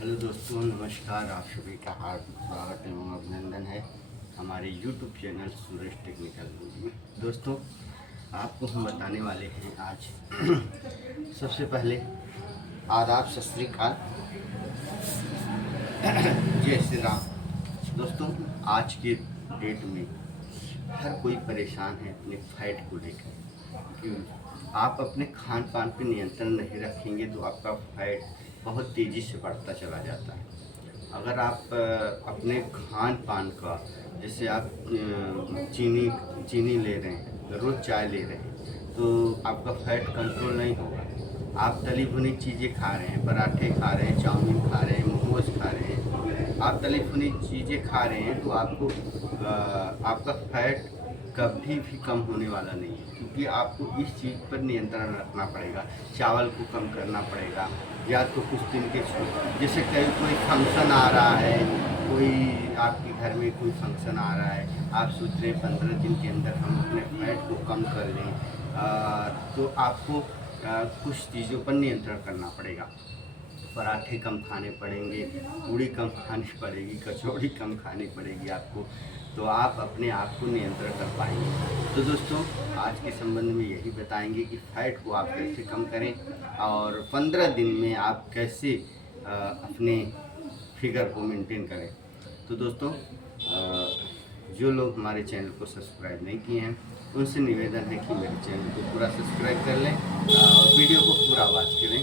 Hello दोस्तों, नमस्कार। आप सभी का हार्दिक स्वागत एवं अभिनंदन है हमारे YouTube चैनल सुरेश टेक्निकल में। दोस्तों, आपको हम बताने वाले हैं आज सबसे पहले आदाब, सत श्री अकाल, जय श्री राम। दोस्तों, आज के डेट में हर कोई परेशान है अपने फैट को लेकर। क्यों? आप अपने खान पान पर नियंत्रण नहीं रखेंगे तो आपका फैट बहुत तेज़ी से बढ़ता चला जाता है। अगर आप अपने खान पान का, जैसे आप चीनी ले रहे हैं, रोज़ चाय ले रहे हैं, तो आपका फैट कंट्रोल नहीं होगा। आप तली भुनी चीज़ें खा रहे हैं, पराठे खा रहे हैं, चाउमीन खा रहे हैं, मोमोज खा रहे हैं, आप तली भुनी चीज़ें खा रहे हैं, तो आपका फैट कभी भी कम होने वाला नहीं है। क्योंकि आपको इस चीज़ पर नियंत्रण रखना पड़ेगा। चावल को कम करना पड़ेगा, या तो कुछ दिन के जैसे कोई फंक्शन आ रहा है, कोई आपके घर में कोई फंक्शन आ रहा है, आप सोच रहे हैं 15 दिन के अंदर हम अपने फैट को कम कर लें, तो आपको कुछ चीज़ों पर नियंत्रण करना पड़ेगा। पराठे कम खाने पड़ेंगे, पूड़ी कम खानी पड़ेगी, कचौड़ी कम खानी पड़ेगी आपको, तो आप अपने आप को नियंत्रण कर पाएंगे। तो दोस्तों, आज के संबंध में यही बताएंगे कि फैट को आप कैसे कम करें और 15 दिन में आप कैसे अपने फिगर को मेंटेन करें। तो दोस्तों, जो लोग हमारे चैनल को सब्सक्राइब नहीं किए हैं, उनसे निवेदन है कि मेरे चैनल को पूरा सब्सक्राइब कर लें, वीडियो को पूरा वॉच करें,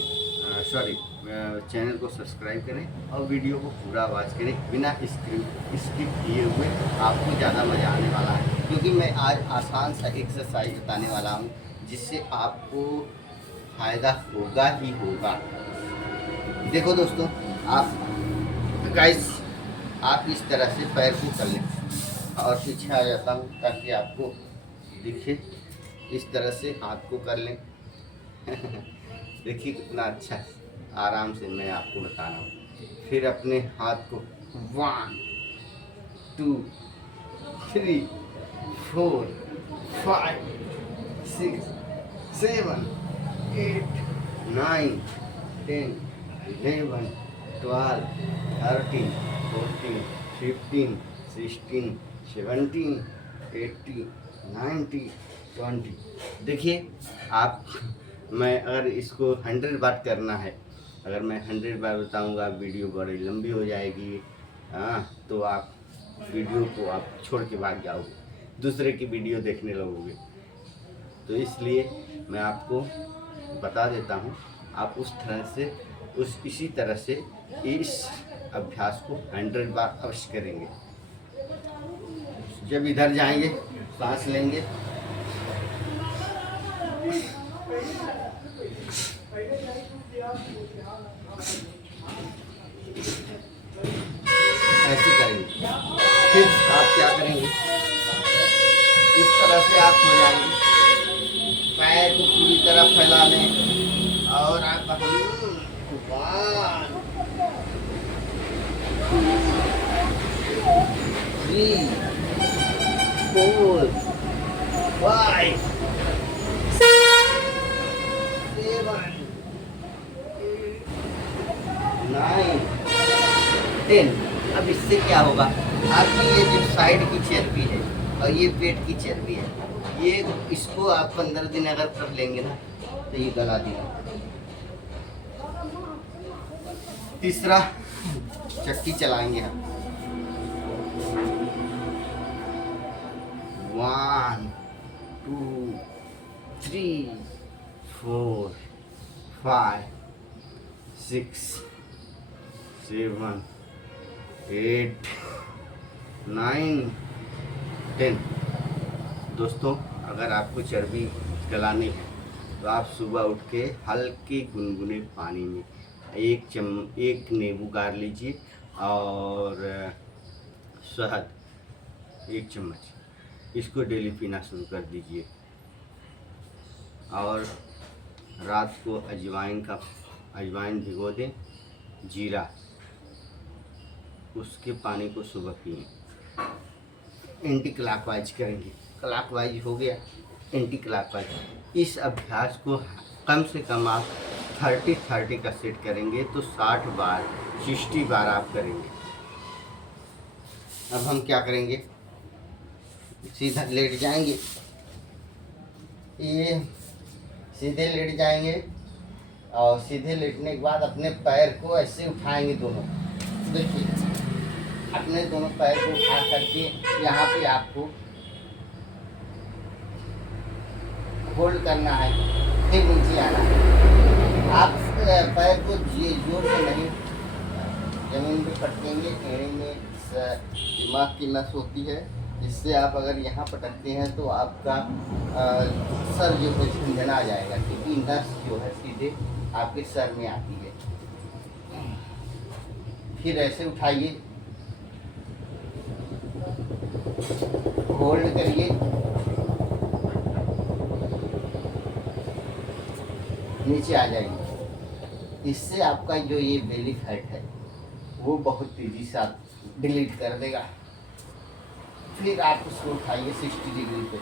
चैनल को सब्सक्राइब करें और वीडियो को पूरा वॉच करें बिना स्किप किए हुए। आपको ज़्यादा मज़ा आने वाला है, क्योंकि मैं आज आसान सा एक्सरसाइज बताने वाला हूँ जिससे आपको फ़ायदा होगा ही होगा। देखो दोस्तों, आप इस तरह से पैर को कर लें, और पीछे आ जाता हूँ ताकि आपको दिखे। इस तरह से हाथ को कर लें देखिए कितना अच्छा आराम से मैं आपको बता रहा हूँ। फिर अपने हाथ को 1 2 3 4 5 6 7 8 9 10 11 12 13 14 15 16 17 18 19 20। देखिए, आप मैं अगर इसको 100 बार करना है, अगर मैं 100 बार बताऊंगा, वीडियो बड़ी लंबी हो जाएगी। तो आप वीडियो को आप छोड़ के भाग जाओगे, दूसरे की वीडियो देखने लगोगे। तो इसलिए मैं आपको बता देता हूँ, आप इसी तरह से इस अभ्यास को 100 बार अवश्य करेंगे। जब इधर जाएंगे, सांस लेंगे, ऐसे करेंगे। फिर आप क्या करेंगे, इस तरह से आप हो जाएंगे, पैर को पूरी तरह फैला लें और आप 1 2 3 4 5 7 9 10। अब इससे क्या होगा, आपकी ये जो साइड की चर्बी है और ये पेट की चर्बी है, ये इसको आप 15 दिन अगर कर लेंगे ना, तो ये गला देगा। तीसरा, चक्की चलाएंगे हम। 1 2 3 4 5 6 7 8 9 10। दोस्तों, अगर आपको चर्बी गलानी है तो आप सुबह उठ के हल्के गुनगुने पानी में एक नींबू गाड़ लीजिए और शहद 1 चम्मच, इसको डेली पीना शुरू कर दीजिए। और रात को अजवाइन भिगो दें, जीरा, उसके पानी को सुबह पिए। एंटी क्लॉकवाइज करेंगे, क्लॉकवाइज हो गया, एंटी क्लॉकवाइज। इस अभ्यास को कम से कम आप 30-30 का सेट करेंगे तो 60 बार 60 बार आप करेंगे। अब हम क्या करेंगे, सीधा लेट जाएंगे, ये सीधे लेट जाएंगे और सीधे लेटने के बाद अपने पैर को ऐसे उठाएंगे दोनों। देखिए, अपने दोनों पैर को उठा करके यहाँ पे आपको होल्ड करना है, फिर नीचे आना है। आप पैर को जोर से नहीं जमीन पे पटकेंगे। एड़ी में दिमाग की नस होती है, इससे आप अगर यहाँ पटकते हैं तो आपका सर जो है झंझना जाएगा, क्योंकि नस जो है सीधे आपके सर में आती है। फिर ऐसे उठाइए, होल्ड करिए, नीचे आ जाइए। इससे आपका जो ये बेली फैट है वो बहुत तेजी से डिलीट कर देगा। फिर आप उसको उठाइए 60 डिग्री पे,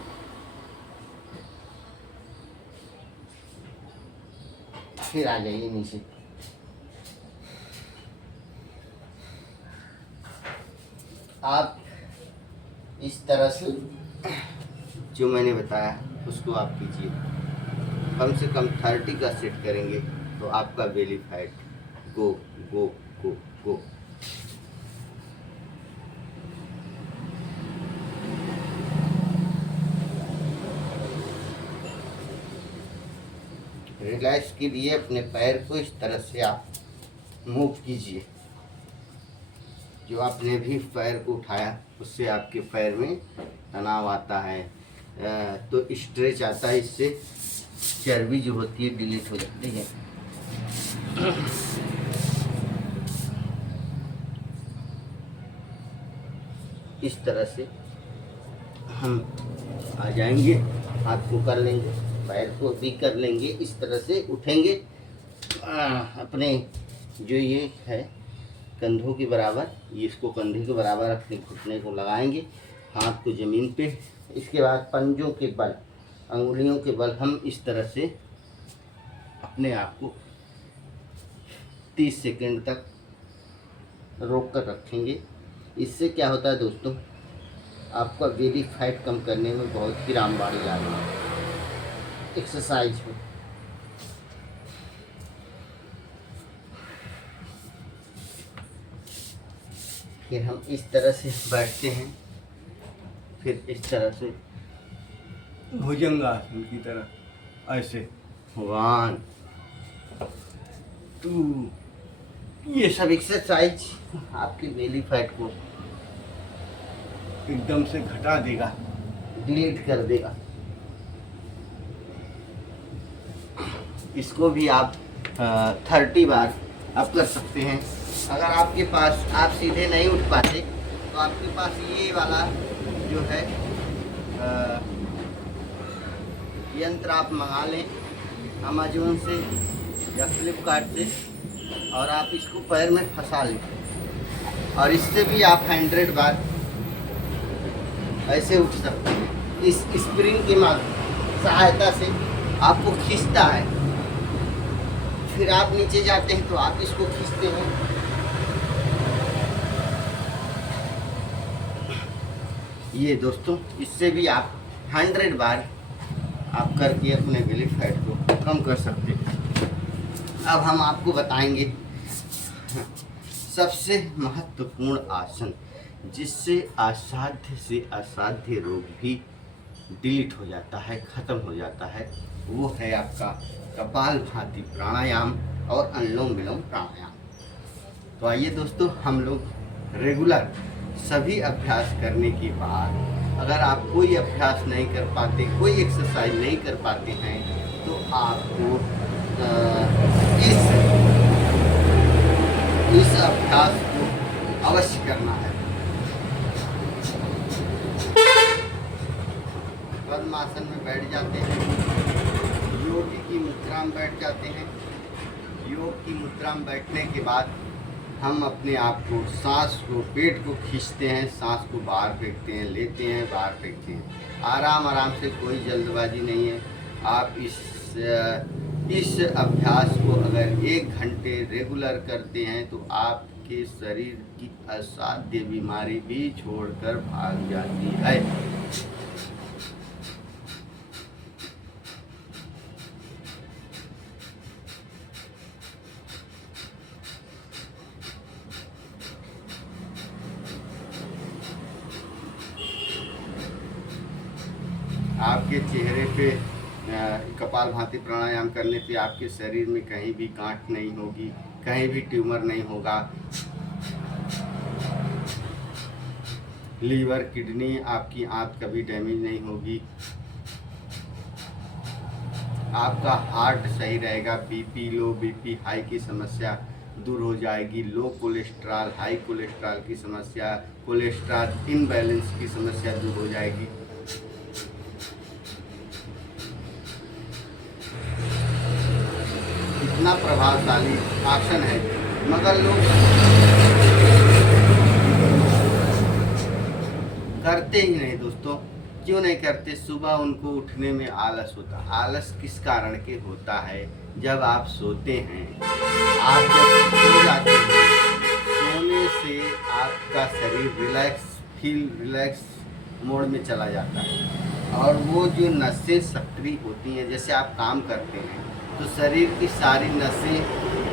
फिर आ जाइए नीचे। आप इस तरह से जो मैंने बताया उसको आप कीजिए। कम से कम 30 का सेट करेंगे तो आपका बेली फैट गो गो गो गो। रिलैक्स के लिए अपने पैर को इस तरह से आप मूव कीजिए। जो आपने भी पैर को उठाया उससे आपके पैर में तनाव आता है, तो स्ट्रेच आता है, इससे चर्बी जो होती है डिलीट हो जाती है। इस तरह से हम आ जाएंगे, हाथ को कर लेंगे, पैर को भी कर लेंगे, इस तरह से उठेंगे। अपने जो ये है कंधों के बराबर, ये इसको कंधे के बराबर अपने घुटने को लगाएंगे, हाथ को ज़मीन पे। इसके बाद पंजों के बल, अंगुलियों के बल हम इस तरह से अपने आप को 30 सेकंड तक रोक कर रखेंगे। इससे क्या होता है दोस्तों, आपका बेली फैट कम करने में बहुत ही रामबाण इलाज है एक्सरसाइज में। फिर हम इस तरह से बैठते हैं, फिर इस तरह से भुजंगासन की तरह ऐसे 1 2। ये सब एक्सरसाइज आपकी बेली फैट को एकदम से घटा देगा, डिलीट कर देगा। इसको भी आप 30 बार आप कर सकते हैं। अगर आपके पास, आप सीधे नहीं उठ पाते तो आपके पास ये वाला जो है यंत्र आप मंगा लें अमेज़न से या फ्लिपकार्ट से, और आप इसको पैर में फंसा लें, और इससे भी आप 100 बार ऐसे उठ सकते हैं। इस स्प्रिंग की सहायता से आपको खींचता है, फिर आप नीचे जाते हैं तो आप इसको खींचते हैं। ये दोस्तों, इससे भी आप 100 बार आप करके अपने बेली फैट को कम कर सकते हैं। अब हम आपको बताएंगे सबसे महत्वपूर्ण आसन, जिससे असाध्य से असाध्य रोग भी डिलीट हो जाता है, ख़त्म हो जाता है। वो है आपका कपालभाति प्राणायाम और अनुलोम विलोम प्राणायाम। तो आइए दोस्तों, हम लोग रेगुलर सभी अभ्यास करने के बाद, अगर आप कोई अभ्यास नहीं कर पाते, कोई एक्सरसाइज नहीं कर पाते हैं, तो आपको इस अभ्यास को अवश्य करना है। पद्मासन में बैठ जाते हैं, योगी की मुद्रा में बैठ जाते हैं। योग की मुद्रा में बैठने के बाद हम अपने आप को, सांस को, पेट को खींचते हैं, सांस को बाहर फेंकते हैं, लेते हैं, बाहर फेंकते हैं। आराम आराम से, कोई जल्दबाजी नहीं है। आप इस इस अभ्यास को अगर 1 घंटे रेगुलर करते हैं तो आपके शरीर की असाध्य बीमारी भी छोड़कर भाग जाती है। आपके चेहरे पे कपालभाति प्राणायाम करने पे आपके शरीर में कहीं भी गांठ नहीं होगी, कहीं भी ट्यूमर नहीं होगा। लीवर, किडनी, आपकी आंत कभी डैमेज नहीं होगी। आपका हार्ट सही रहेगा। बीपी लो, बीपी हाई की समस्या दूर हो जाएगी। लो कोलेस्ट्रॉल, हाई कोलेस्ट्रॉल की समस्या, कोलेस्ट्रॉल इनबैलेंस की समस्या दूर हो जाएगी। इतना प्रभावशाली आसन है, मगर लोग करते ही नहीं दोस्तों। क्यों नहीं करते? सुबह उनको उठने में आलस होता। आलस किस कारण के होता है? जब आप सोते हैं, आप जब सो जाते हैं, सोने से आपका शरीर रिलैक्स मोड में चला जाता है और वो जो नसें सक्रिय होती हैं, जैसे आप काम करते हैं तो शरीर की सारी नसें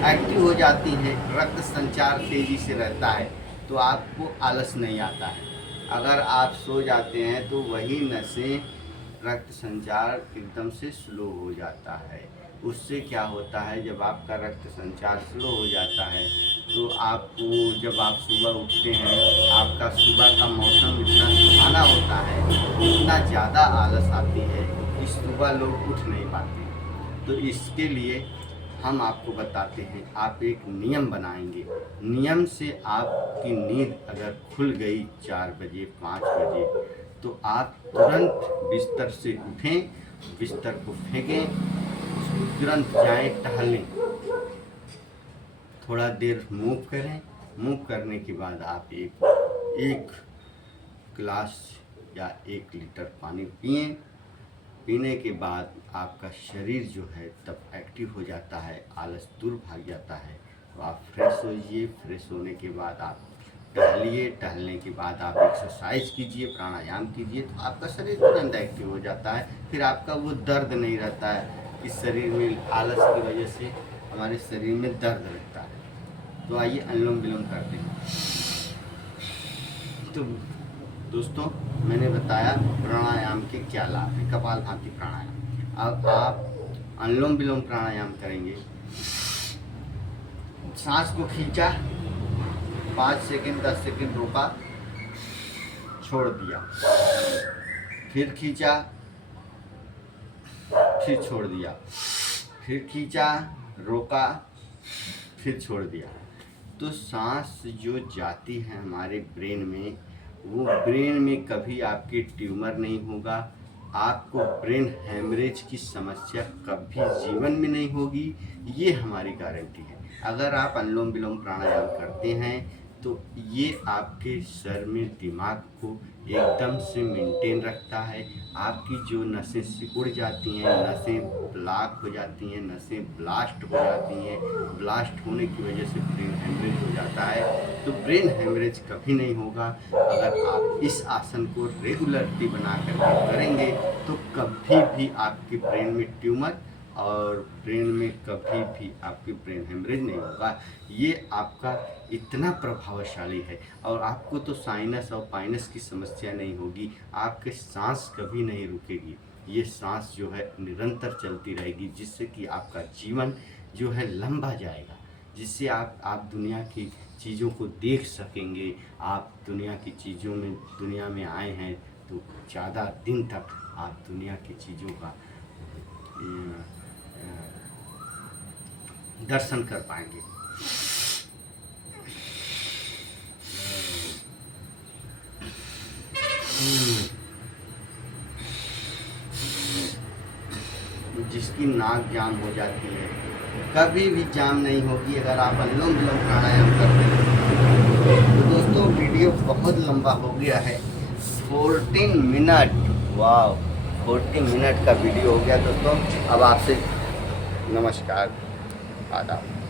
एक्टिव हो जाती हैं, रक्त संचार तेज़ी से रहता है, तो आपको आलस नहीं आता है। अगर आप सो जाते हैं तो वही नसें, रक्त संचार एकदम से स्लो हो जाता है। उससे क्या होता है, जब आपका रक्त संचार स्लो हो जाता है तो आपको, जब आप सुबह उठते हैं, आपका सुबह का मौसम इतना सुहाना होता है, इतना ज़्यादा आलस आती है कि सुबह लोग उठ नहीं पाते। तो इसके लिए हम आपको बताते हैं, आप एक नियम बनाएंगे। नियम से आपकी नींद अगर खुल गई 4 बजे 5 बजे तो आप तुरंत बिस्तर से उठें, बिस्तर को फेंकें, तुरंत जाएं टहलें, थोड़ा देर मूव करें। मूव करने के बाद आप एक गिलास या 1 लीटर पानी पिएं। पीने के बाद आपका शरीर जो है तब एक्टिव हो जाता है, आलस दूर भाग जाता है। तो आप फ्रेश होइए। फ्रेश होने के बाद आप टहलिए। टहलने के बाद आप एक्सरसाइज कीजिए, प्राणायाम कीजिए, तो आपका शरीर तुरंत एक्टिव हो जाता है। फिर आपका वो दर्द नहीं रहता है कि शरीर में आलस की वजह से हमारे शरीर में दर्द रहता है। तो आइए अनुलोम विलोम करते हैं। तो दोस्तों, मैंने बताया प्राणायाम के क्या लाभ है, कपालभाति प्राणायाम। अब आप अनुलोम विलोम प्राणायाम करेंगे। सांस को खींचा, 5 सेकंड 10 सेकंड रोका, छोड़ दिया, फिर खींचा, फिर छोड़ दिया, फिर खींचा, रोका, फिर छोड़ दिया। तो सांस जो जाती है हमारे ब्रेन में, वो ब्रेन में कभी आपके ट्यूमर नहीं होगा, आपको ब्रेन हेमरेज की समस्या कभी जीवन में नहीं होगी, ये हमारी गारंटी है। अगर आप अनुलोम विलोम प्राणायाम करते हैं तो ये आपके सर में दिमाग को एकदम से मेंटेन रखता है। आपकी जो नसें सिकुड़ जाती हैं, नसें ब्लॉक हो जाती हैं, नसें ब्लास्ट हो जाती हैं, ब्लास्ट होने की वजह से ब्रेन हेमरेज हो जाता है। तो ब्रेन हेमरेज कभी नहीं होगा अगर आप इस आसन को रेगुलरली बना कर करेंगे। तो कभी भी आपके ब्रेन में ट्यूमर और ब्रेन में कभी भी आपकी ब्रेन हेमरेज नहीं होगा। ये आपका इतना प्रभावशाली है। और आपको तो साइनस और पाइनस की समस्या नहीं होगी, आपके सांस कभी नहीं रुकेगी। ये सांस जो है निरंतर चलती रहेगी, जिससे कि आपका जीवन जो है लंबा जाएगा, जिससे आप दुनिया की चीज़ों को देख सकेंगे। आप दुनिया की चीज़ों में, दुनिया में आए हैं तो ज़्यादा दिन तक आप दुनिया की चीज़ों का दर्शन कर पाएंगे। जिसकी नाक जाम हो जाती है कभी भी जाम नहीं होगी अगर आप अनुलोम विलोम प्राणायाम करते हैं। तो दोस्तों, वीडियो बहुत लंबा हो गया है, 14 मिनट। वाह, 14 मिनट का वीडियो हो गया दोस्तों। अब आपसे नमस्कार, आदाब।